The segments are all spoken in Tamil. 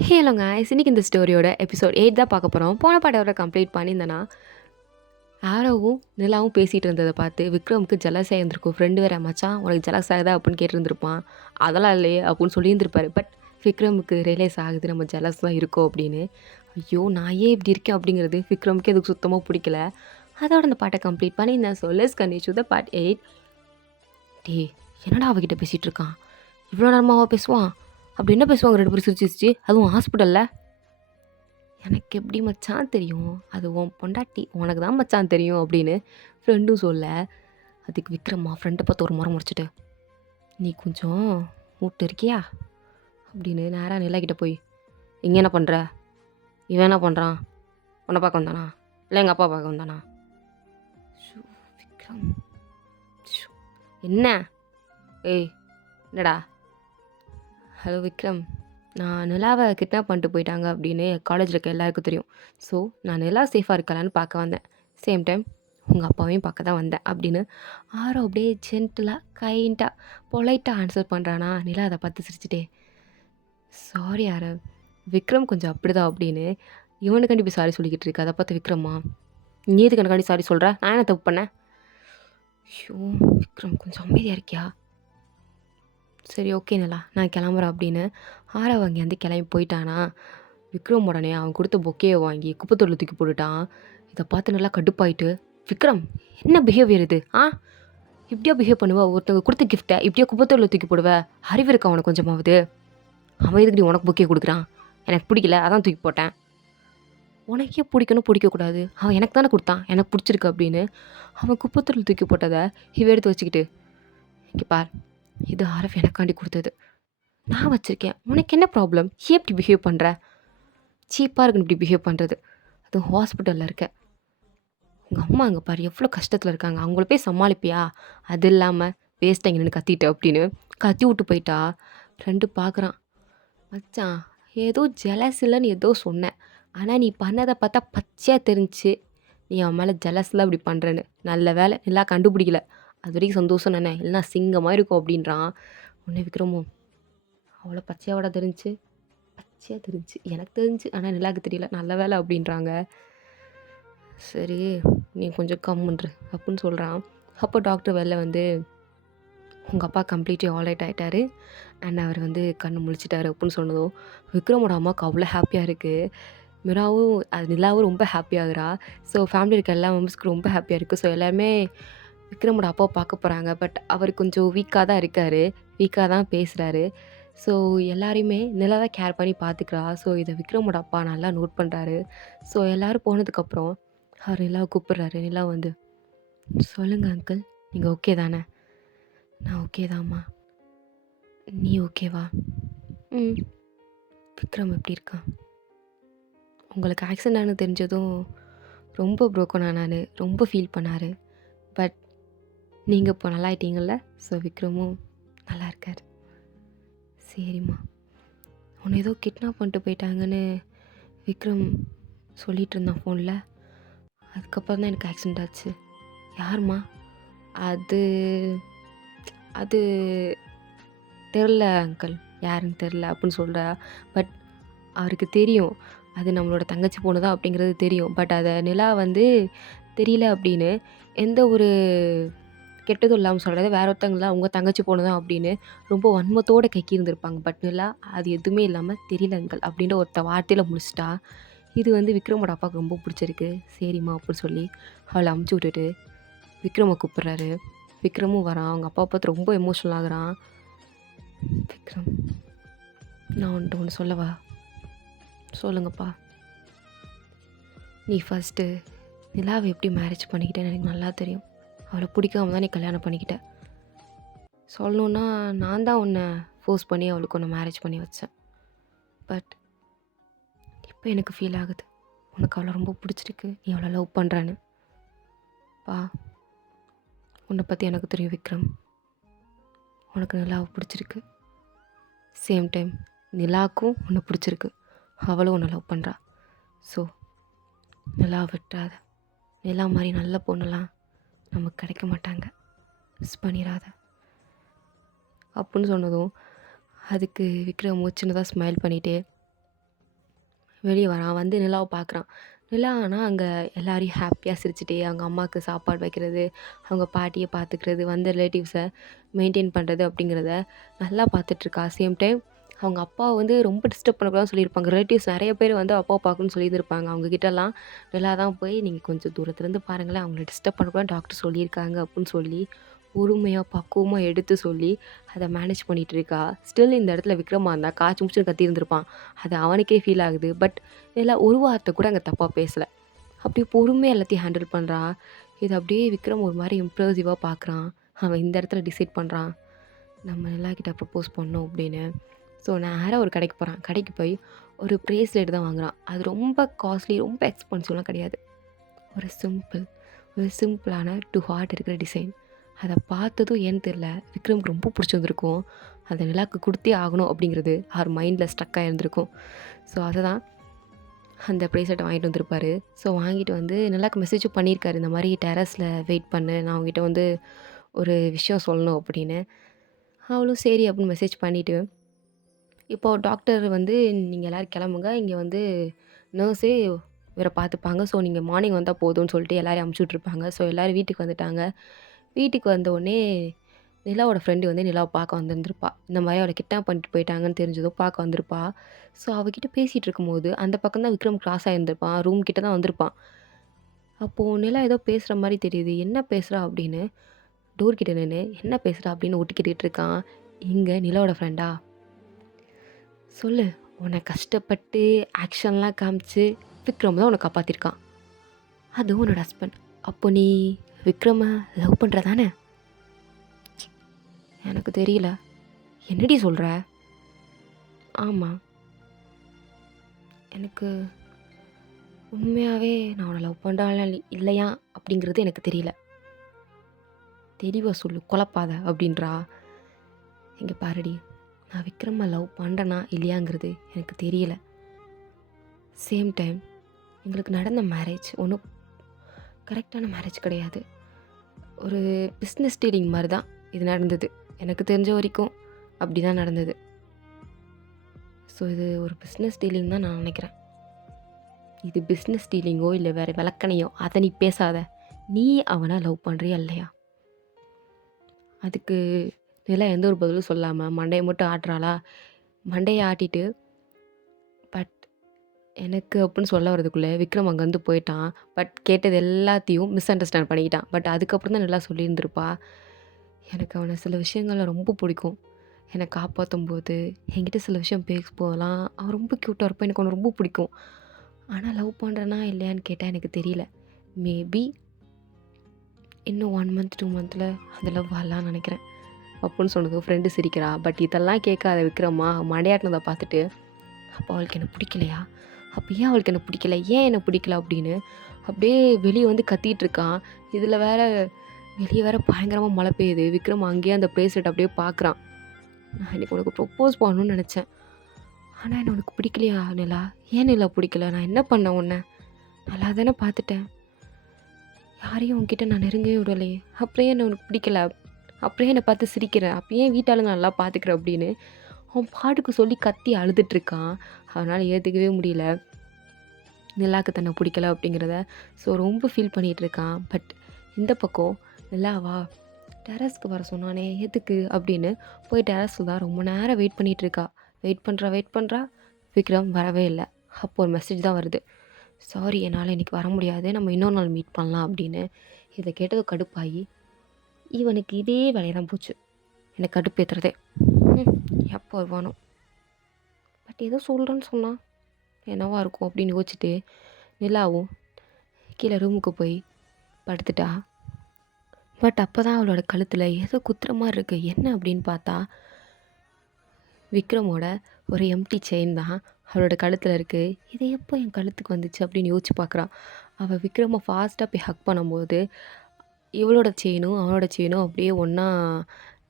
ஹலோ காய்ஸ், இன்னைக்கு இந்த ஸ்டோரியோட எபிசோட் 8 தான் பார்க்க போகிறோம். போன பாட்டோட கம்ப்ளீட் பண்ணியிருந்தேன்னா ஆரோவும் நிலாவும் பேசிகிட்டு இருந்ததை பார்த்து விக்ரமுக்கு ஜலஸாக இருந்திருக்கும். ஃப்ரெண்டு வேறு மச்சான் உனக்கு ஜலஸ் ஆகுதா அப்படின்னு கேட்டிருந்துருப்பான். அதெல்லாம் இல்லையே அப்படின்னு சொல்லியிருந்திருப்பாரு. பட் விக்ரமுக்கு ரியலைஸ் ஆகுது நம்ம ஜலஸ் தான் இருக்கோம் அப்படின்னு. ஐயோ நான் ஏன் இப்படி இருக்கேன் அப்படிங்கிறது விக்ரமுக்கு அதுக்கு சுத்தமாக பிடிக்கல. அதோட அந்த பாட்டை கம்ப்ளீட் பண்ணியிருந்தேன். So let's continue the part 8. டே என்னடா அவகிட்ட பேசிகிட்டு இருக்கான், இவ்வளோ நேரமாவா பேசுவான், அப்படி என்ன பேசுவாங்க ரெண்டு பேரும் சிரிச்சிச்சு, அதுவும் ஹாஸ்பிட்டலில். எனக்கு எப்படி மச்சான் தெரியும், அது உன் பொண்டாட்டி, உனக்கு தான் மச்சான் தெரியும் அப்படின்னு ஃப்ரெண்டும் சொல்ல. அதுக்கு விக்ரமா ஃப்ரெண்டை பார்த்து ஒரு முறை முடிச்சுட்டு, நீ கொஞ்சம் மூட்டு இருக்கியா அப்படின்னு நேராக நிலாக்கிட்ட போய், இங்கே என்ன பண்ணுற, இவன் என்ன பண்ணுறான், உன்னை பார்க்க வந்தானா இல்லை எங்கள் அப்பா பார்க்க வந்தானா? ஷூ விக்ரம், ஷூ என்ன, ஏய் என்னடா. ஹலோ விக்ரம், நான் நிலாவை கிட்னாப் பண்ணிட்டு போயிட்டாங்க அப்படின்னு காலேஜில் இருக்க எல்லாருக்கும் தெரியும். ஸோ நான் நிலா சேஃபாக இருக்கலான்னு பார்க்க வந்தேன். சேம் டைம் உங்கள் அப்பாவையும் பார்க்க தான் வந்தேன் அப்படின்னு ஆரோ அப்படியே ஜென்டலாக கைண்டாக பொலைட்டாக ஆன்சர் பண்ணுறானா. நிலா அதை பார்த்து சிரிச்சிட்டே, சாரி ஆரவ், விக்ரம் கொஞ்சம் அப்படிதான் அப்படின்னு இவனுக்காண்டி போய் சாரி சொல்லிக்கிட்டு இருக்கு. அதை பார்த்து விக்ரமா, நீ எதுக்கு எனக்காண்டி சாரி சொல்கிற, நான் என்ன தப்பு பண்ணேன்? ஐயோ விக்ரம் கொஞ்சம் அமைதியாக இருக்கியா? சரி ஓகே நிலா, நான் கிளம்புறேன் அப்படின்னு ஆரவ் அங்கேருந்து கிளம்பி போயிட்டானா. விக்ரம் உடனே அவன் கொடுத்த பொக்கையை வாங்கி குப்பைத்தொட்டில் தூக்கி போட்டுட்டான். இதை பார்த்து நல்லா கடுப்பாயிட்டு, விக்ரம் என்ன பிஹேவியர் இது, இப்படியா பிஹேவ் பண்ணுவா, ஒருத்தவங்க கொடுத்த கிஃப்ட்டை இப்படியா குப்பைத்தொட்டில் தூக்கி போடுவேன், அறிவு இருக்கா அவனுக்கு கொஞ்சமாவது? அவன் எதுக்கு உனக்கு பொக்கையை கொடுக்குறான், எனக்கு பிடிக்கல அதான் தூக்கி போட்டேன். உனக்கே பிடிக்கணும் பிடிக்கக்கூடாது, அவன் எனக்கு தானே கொடுத்தான், எனக்கு பிடிச்சிருக்கு அப்படின்னு அவன் குப்பைத்தொட்டில் தூக்கி போட்டதை இவ எடுத்து வச்சுக்கிட்டு, இங்கே பார், இது ஆரவ் எனக்காண்டி கொடுத்தது, நான் வச்சுருக்கேன், உனக்கு என்ன ப்ராப்ளம், ஏன் இப்படி பிஹேவ் பண்ணுற, சீப்பாக இருக்குன்னு இப்படி பிஹேவ் பண்ணுறது, அதுவும் ஹாஸ்பிட்டலில் இருக்க, உங்கள் அம்மா அங்கே பாரு எவ்வளோ கஷ்டத்தில் இருக்காங்க, அவங்கள போய் சமாளிப்பியா, அது இல்லாமல் வேஸ்ட்டாக இங்கே நின்று கத்திட்ட அப்படின்னு கத்தி விட்டு போயிட்டா. ஃப்ரெண்டு பார்க்குறான், மச்சான் ஏதோ ஜெலஸ் இல்லைன்னு ஏதோ சொன்னேன், ஆனால் நீ பண்ணதை பார்த்தா பச்சையாக தெரிஞ்சு நீ அவன் மேலே ஜெலஸில் அப்படி பண்ணுறேன்னு, நல்ல வேலை எல்லாம் கண்டுபிடிக்கல, அது வரைக்கும் சந்தோஷம் தானே, இல்லைனா சிங்கமாக இருக்கும் அப்படின்றான். உன்னை விக்ரமும், அவ்வளோ பச்சையாவோட தெரிஞ்சு, பச்சையாக தெரிஞ்சு எனக்கு தெரிஞ்சு, ஆனால் நிலாவுக்கு தெரியல, நல்ல வேலை அப்படின்றாங்க. சரி நீ கொஞ்சம் கம்முன்று அப்படின்னு சொல்கிறான். அப்போ டாக்டர் வெளில வந்து, உங்கள் அப்பா கம்ப்ளீட்லி ஆல்ரைட் ஆகிட்டாரு அண்ட் அவர் வந்து கண்ணு முழிச்சிட்டாரு அப்படின்னு சொன்னதும் விக்ரமோட அம்மாவுக்கு அவ்வளோ ஹாப்பியாக இருக்குது. மிராவும் அது நிலாவும் ரொம்ப ஹாப்பியாகிறா. ஸோ ஃபேமிலி இருக்க எல்லா மெம்பர்ஸ்க்கு ரொம்ப ஹாப்பியாக இருக்குது. ஸோ எல்லாருமே விக்ரமோட அப்பாவை பார்க்க போகிறாங்க. பட் அவர் கொஞ்சம் வீக்காக தான் இருக்கார், வீக்காக தான் பேசுகிறாரு. ஸோ எல்லாரையுமே நிலா தான் கேர் பண்ணி பார்த்துக்கிறா. ஸோ இதை விக்ரமோட அப்பா நல்லா நோட் பண்ணுறாரு. ஸோ எல்லோரும் போனதுக்கப்புறம் அவர் நிலாவை கூப்பிட்றாரு. நிலா வந்து, சொல்லுங்கள் அங்கிள், நீங்கள் ஓகே தானே? நான் ஓகே தாம்மா, நீ ஓகேவா? ம். விக்ரம் எப்படி இருக்கான்? உங்களுக்கு ஆக்சிடென்ட்னு தெரிஞ்சதும் ரொம்ப ப்ரோக்கன் ஆனார், ரொம்ப ஃபீல் பண்ணார். பட் நீங்கள் இப்போ நல்லா ஆயிட்டீங்கள்ல, ஸோ விக்ரமும் நல்லா இருக்கார். சரிம்மா, உன்னை ஏதோ கிட்னாப் பண்ணிட்டு போயிட்டாங்கன்னு விக்ரம் சொல்லிகிட்டு இருந்தான் ஃபோனில், அதுக்கப்புறம் தான் எனக்கு ஆக்சிடெண்ட் ஆச்சு. யாரும்மா அது? அது தெரில அங்கிள், யாருன்னு தெரில அப்படின்னு சொல்கிறா. பட் அவருக்கு தெரியும் அது நம்மளோட தங்கச்சி பொண்ணு தான் அப்படிங்கிறது தெரியும். பட் அதை நிலா வந்து தெரியல அப்படின்னு எந்த ஒரு கெட்டதும் இல்லாமல் சொல்கிறது, வேற ஒருத்தங்களா அவங்க தங்கச்சி பொண்ணு தான் அப்படின்னு ரொம்ப வன்மத்தோடு கைக்கி இருந்திருப்பாங்க. பட் நிலா அது எதுவுமே இல்லாமல் தெரியல அங்கிள் அப்படின்ற ஒருத்த வார்த்தையில் முடிச்சிட்டா. இது வந்து விக்ரமோட அப்பாவுக்கு ரொம்ப பிடிச்சிருக்கு. சரிம்மா அப்படின்னு சொல்லி அவளை அமுச்சு விட்டுட்டு விக்ரமை கூப்பிட்றாரு. விக்ரமும் வரான். அவங்க அப்பா பார்த்து ரொம்ப எமோஷ்னல் ஆகுறான். விக்ரம், நான் உன்ட்டு ஒன்று சொல்லவா? சொல்லுங்கப்பா. நீ ஃபஸ்ட்டு நிலாவை எப்படி மேரேஜ் பண்ணிக்கிட்டேன்னு எனக்கு நல்லா தெரியும். அவளை பிடிக்காம தான் நீ கல்யாணம் பண்ணிக்கிட்ட. சொல்லணுன்னா நான் தான் உன்னை ஃபோர்ஸ் பண்ணி அவளுக்கு ஒன்று மேரேஜ் பண்ணி வச்சேன். பட் இப்போ எனக்கு ஃபீல் ஆகுது உனக்கு அவளை ரொம்ப பிடிச்சிருக்கு, நீ அவளை லவ் பண்ணுறான்னு. பா, உன்னை பற்றி எனக்கு தெரியும் விக்ரம், உனக்கு நிலாவை பிடிச்சிருக்கு. சேம் டைம் நிலாவுக்கும் உன்னை பிடிச்சிருக்கு, அவளும் உன்னை லவ் பண்ணுறா. ஸோ நிலாவை விட்டுறாத. நிலா மாதிரி நல்ல பொண்ணுலாம் நமக்கு கிடைக்க மாட்டாங்க, மிஸ் பண்ணிடாத அப்படின்னு சொன்னதும் அதுக்கு விக்ரம் சின்னதாக ஸ்மைல் பண்ணிவிட்டு, வெளிய வரான். வந்து நிலாவ பார்க்குறான். நிலா ஆனா அங்க எல்லாரையும் ஹாப்பியா சிரிச்சுட்டே அவங்க அம்மாவுக்கு சாப்பாடு வைக்கிறது, அவங்க பாட்டிய பார்த்துக்கிறது, வந்த ரிலேட்டிவ்ஸ மெயின்டெயின் பண்ணுறது அப்படிங்கிறத நல்லா பார்த்துட்ருக்கா. சேம் டைம் அவங்க அப்பாவ வந்து ரொம்ப டிஸ்டர்ப் பண்ணக்கூடாதுன்னு சொல்லியிருப்பாங்க. ரிலேட்டிவ்ஸ் நெறைய பேர் வந்து அப்பாவ பார்க்கணும்னு சொல்லியிருந்திருப்பாங்க. அவங்க கிட்டலாம் நிலா தான் போய், "நீங்க கொஞ்சம் தூரத்துலேருந்து பாருங்களேன், அவங்கள டிஸ்டர்ப் பண்ணக்கூடாதுன்னு டாக்டர் சொல்லியிருக்காங்க" அப்படின்னு சொல்லி பொறுமையா, பக்குவமா எடுத்து சொல்லி அத மேனேஜ் பண்ணிட்டு இருக்கா. ஸ்டில் இந்த இடத்துல விக்ரமா இருந்தா காச்சு மூச்சுன்னு கத்தியிருந்திருப்பான். அது அவனுக்கே ஃபீல் ஆகுது. பட் இதில ஒரு வார்த்தை கூட அங்க தப்பா பேசல. அப்படியே பொறுமையா எல்லாத்தையும் ஹேண்டில் பண்றா. இது அப்படியே விக்ரம் ஒரு மாரி இம்ப்ரெசிவா பார்க்குறான். அவன் இந்த இடத்துல டிசைட் பண்றான். நம்ம நிலாகிட்ட ப்ரப்போஸ் பண்ணணும் அப்படின்னு. ஸோ நேரா ஒரு கடைக்கு போறான். கடைக்கு போய் ஒரு பிரேஸ்லெட் தான் வாங்குறான். அது ரொம்ப காஸ்ட்லி, ரொம்ப எக்ஸ்பென்சிவ்லாம் கிடையாது. ஒரு சிம்பிளான டூ ஹார்ட் இருக்கிற டிசைன். அத பார்த்ததும் ஏன்னு தெரியல, விக்ரம்க்கு ரொம்ப பிடிச்சிருந்திருக்கும். அத நிலாக்கு குடுத்தே ஆகணும் அப்படிங்கிறது அவர் மைண்ட்ல ஸ்ட்ரக் ஆயிருந்திருக்கும். ஸோ அததான் அந்த பிரேஸ்லெட்ட வாங்கிட்டு வந்திருப்பாரு. ஸோ வாங்கிட்டு வந்து நிலாக்கு மெசேஜும் பண்ணியிருக்காரு. இந்த மாரி டெர்ரஸ்ல வெயிட் பண்ணு. நான் உன்கிட்ட வந்து ஒரு விஷயம் சொல்லணும் அப்படின்னு. அவளும் சரி அப்படின்னு மெசேஜ் பண்ணிட்டு, இப்போ டாக்டர் வந்து நீங்க எல்லாரும் கிளம்புங்க. இங்க வந்து நர்ஸே இவர பார்த்துப்பாங்க. ஸோ நீங்க மார்னிங் வந்தா போதும்ன்னு சொல்லிட்டு எல்லாரையும் அனுப்பிச்சு விட்டுருப்பாங்க. ஸோ எல்லாரும் வீட்டுக்கு வந்துட்டாங்க. வீட்டுக்கு வந்தவுடனே நிலாவோட ஃப்ரெண்டு வந்து நிலாவ பார்க்க வந்திருந்திருப்பா. இந்த மாரி அவள கிட்னாப் பண்ணிட்டு போயிட்டாங்கன்னு தெரிஞ்சதும் பார்க்க வந்திருப்பா. ஸோ அவகிட்ட பேசிட்டு இருக்கும்போது, அந்த பக்கம் தான் விக்ரம் கிராஸ் ஆயிருந்திருப்பான். ரூம் கிட்ட தான் வந்திருப்பான். அப்போ நிலா ஏதோ பேசுற மாரி தெரியுது. என்ன பேசுறா அப்படின்னு டோர் கிட்ட நின்னு, என்ன பேசுறா அப்படின்னு ஒட்டு கேட்டுட்டு இருக்கான். இங்க நிலாவோட ஃப்ரெண்டா? சொல்லு. உன்ன கஷ்டப்பட்டு ஆக்ஷன்லாம் காமிச்சு விக்ரம் தான் உன்ன காப்பாத்திருக்கான். அதுவும் உன்னோட ஹஸ்பண்ட். அப்போ நீ விக்ரம லவ் பண்ற தானே? எனக்கு தெரியல. என்னடி சொல்ற? ஆமா. எனக்கு உண்மையாவே நான் உன்ன லவ் பண்றாளா இல்லையா அப்படிங்கிறது எனக்கு தெரியல. தெளிவா சொல்லு. குழப்பாத அப்படின்றா. இங்க பாருடி. நான் விக்ரம லவ் பண்றேனா இல்லையாங்கிறது எனக்கு தெரியல. சேம் டைம் எங்களுக்கு நடந்த மேரேஜ் ஒன்றும் கரெக்டான மேரேஜ் கிடையாது. ஒரு பிஸ்னஸ் டீலிங் மாரி தான் இது நடந்தது. எனக்கு தெரிஞ்ச வரைக்கும் அப்படி தான் நடந்தது. ஸோ இது ஒரு பிஸ்னஸ் டீலிங் தான் நான் நினைக்கிறேன். இது பிஸ்னஸ் டீலிங்கோ இல்லை வேறு விளக்கணையோ அதை நீ பேசாத. நீ அவனை லவ் பண்ணுறியா இல்லையா? அதுக்கு நிலா எந்த ஒரு பதிலும் சொல்லாமல் மண்டையை மட்டும் ஆட்டுறாளா? மண்டையை ஆட்டிட்டு பட் எனக்கு அப்படின்னு சொல்ல வரதுக்குள்ளே விக்ரம் அங்கேருந்து போயிட்டான். பட் கேட்டது எல்லாத்தையும் மிஸ் அண்டர்ஸ்டாண்ட் பண்ணிக்கிட்டான். பட் அதுக்கப்புறம் தான் நல்லா சொல்லியிருந்திருப்பா. எனக்கு அவனை சில விஷயங்கள்ல ரொம்ப பிடிக்கும். என்னை காப்பாற்றும் போது என்கிட்ட சில விஷயம் பேசும்போதெல்லாம் அவன் ரொம்ப க்யூட்டாக இருப்பான். எனக்கு அவனை ரொம்ப பிடிக்கும். ஆனால் லவ் பண்ணுறேனா இல்லையான்னு கேட்டால் எனக்கு தெரியல. மேபி இன்னும் 1 மந்த் 2 மந்தில் அந்த லவ் வரலான்னு நினைக்கிறேன் அப்படின்னு சொன்னது ஃப்ரெண்டு சிரிக்கிறா. பட் இதெல்லாம் கேட்காத விக்ரமா மண்டையாட்டினதை பார்த்துட்டு, அப்போ அவளுக்கு என்ன பிடிக்கலையா? அப்போ ஏன் அவளுக்கு என்ன பிடிக்கல? ஏன் என்ன பிடிக்கல அப்படின்னு அப்படியே வெளியே வந்து கத்திட்டு இருக்கான். இதில் வேற வெளியே வேற பயங்கரமாக மழை பெய்யுது. விக்ரம் அங்கேயே அந்த பிரேஸ்லெட் அப்படியே பார்க்குறான். நான் இன்னைக்கு உனக்கு ப்ரொப்போஸ் பண்ணணும்னு நினச்சேன். ஆனால் என்ன உனக்கு பிடிக்கலையா நிலா? ஏன் நிலா பிடிக்கல? நான் என்ன பண்ணேன் உன்னை? நல்லா தானே பார்த்துட்டேன். யாரையும் உன்கிட்ட நான் நெருங்கவே விடலையே. அப்புறம் ஏன் என்ன உனக்கு பிடிக்கல? அப்புறம் ஏன் என்னை பார்த்து சிரிக்கிற? அப்போ ஏன் வீட்டாளுங்க நல்லா பார்த்துக்கிற அப்படின்னு அவன் பாட்டுக்கு சொல்லி கத்தி அழுதுட்ருக்கான். அவனால் ஏற்றுக்கவே முடியல நிலாக்கு தன்னை பிடிக்கல அப்படிங்கிறத. ஸோ ரொம்ப ஃபீல் பண்ணிகிட்ருக்கான். பட் இந்த பக்கம் நிலாவா டெரஸ்க்கு வர சொன்னானே எதுக்கு அப்படின்னு போய் டெரஸில் தான் ரொம்ப நேரம் வெயிட் பண்ணிகிட்ருக்கா. வெயிட் பண்ணுறா. விக்ரம் வரவே இல்லை. அப்போ ஒரு மெசேஜ் தான் வருது. சாரி என்னால் இன்றைக்கி வர முடியாது, நம்ம இன்னொரு நாள் மீட் பண்ணலாம் அப்படின்னு. இதை கேட்டது கடுப்பாகி இவனுக்கு இதே வேலையை தான் போச்சு, என்னை கடுப்பேற்றுறதே. எப்போ வருவானோ? பட் ஏதோ சொல்கிறேன்னு சொன்னான், என்னவா இருக்கும் அப்படின்னு யோசிச்சுட்டு நிலாவும் கீழே ரூமுக்கு போய் படுத்துட்டா. பட் அப்போ தான் அவளோட கழுத்தில் ஏதோ குத்துற மாதிரி இருக்குது. என்ன அப்படின்னு பார்த்தா விக்ரமோட ஒரு எம்டி செயின் தான் அவளோட கழுத்தில் இருக்குது. இது எப்போ என் கழுத்துக்கு வந்துச்சு அப்படின்னு யோசிச்சு பார்க்குறான். அவள் விக்ரமை ஃபாஸ்ட்டாக போய் ஹக் பண்ணும்போது இவளோட செயினும் அவனோட செயினும் அப்படியே ஒன்றா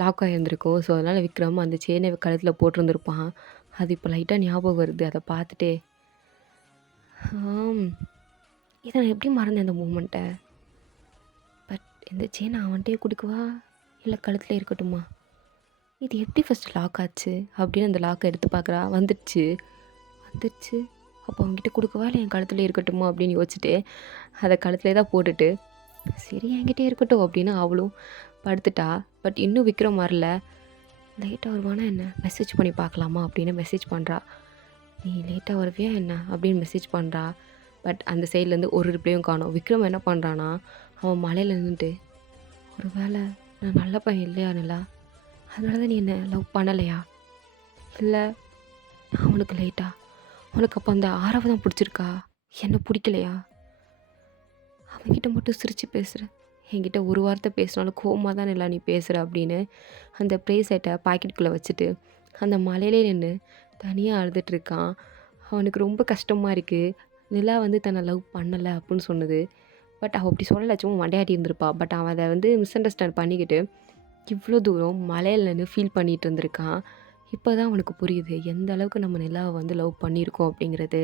லாக் ஆகியிருந்திருக்கும். ஸோ அதனால் விக்ரம் அந்த செயினை கழுத்தில் போட்டிருந்துருப்பான். அது இப்போ லைட்டாக ஞாபகம் வருது. அதை பார்த்துட்டே இதை நான் எப்படி மறந்தேன் இந்த மூமெண்ட்டை? பட் இந்த செயினை அவன்கிட்டே கொடுக்கவா இல்லை கழுத்தில் இருக்கட்டுமா? இது எப்படி ஃபஸ்ட்டு லாக் ஆச்சு அப்படின்னு அந்த லாக்கை எடுத்து பார்க்குறா. வந்துடுச்சு. அப்போ அவன்கிட்ட குடுக்கவா இல்ல என் கழுத்திலே இருக்கட்டுமா அப்படின்னு யோசிச்சுட்டு, அத கழுத்திலே தான் போட்டுட்டு, சரி என்கிட்டயே இருக்கட்டும் அப்படின்னு அவளும் படுத்துட்டா. பட் இன்னும் விக்ரம் வரல. லேட்டா வருவானா என்ன? மெசேஜ் பண்ணி பார்க்கலாமா அப்படின்னு மெசேஜ் பண்றா. "நீ லேட்டா வருவியா என்ன?" அப்படின்னு மெசேஜ் பண்றா. பட் அந்த சைட்லேருந்து ஒரு ரிப்ளேயும் காணோம். விக்ரம் என்ன பண்றான்னா, அவன் மலையில நின்னுட்டு, "ஒரு வேள நான் நல்ல பையன் இல்லையா நிலா? அதனால தான் நீ என்ன லவ் பண்ணலையா? இல்ல நான் உனக்கு லேட்டா? உனக்கு அப்போ அந்த ஆரவ தான் பிடிச்சிருக்கா? என்ன பிடிக்கலையா? அவன்கிட்ட மட்டும் சிரிச்சு பேசுற. என்கிட்ட ஒரு வார்த்தை பேசினாலும் கோவமா தான் நிலா நீ பேசுற" அப்படின்னு அந்த ப்ளே செட்டை பாக்கெட்டுக்குள்ளே வச்சுட்டு, அந்த மலையிலே நின்னு தனியா அழுதுட்டுருக்கான். அவனுக்கு ரொம்ப கஷ்டமா இருக்கு. நிலா வந்து தன்னை லவ் பண்ணல அப்புட்ன்னு சொன்னது. பட் அவ அப்படி சொல்லல. சும்மா மண்டையாட்டி இருந்திருப்பா. பட் அவன் அத வந்து மிஸ் அண்டர்ஸ்டாண்ட் பண்ணிக்கிட்டு, இவ்ளோ தூரம் மலையில நின்னு ஃபீல் பண்ணிட்டு இருந்திருக்கான். இப்ப தான் அவனுக்கு புரியுது. எந்த அளவுக்கு நம்ம நிலாவ வந்து லவ் பண்ணியிருக்கோம் அப்படிங்கிறது.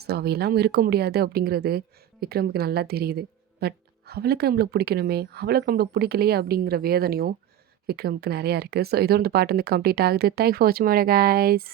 ஸோ அவ இல்லாம இருக்க முடியாது அப்படிங்கிறது விக்ரமுக்கு நல்லா தெரியுது. பட் அவளுக்கு நம்மள பிடிக்கணுமே, அவளுக்கு நம்மள பிடிக்கலையே அப்படிங்கிற வேதனையும் விக்ரமுக்கு நெறையா இருக்கு. ஸோ இதோட இந்த பாட்டு வந்து கம்ப்ளீட் ஆகுது. தேங்க்ஸ் ஃபார் வாட்சிங் மை வீடியோ கைஸ்.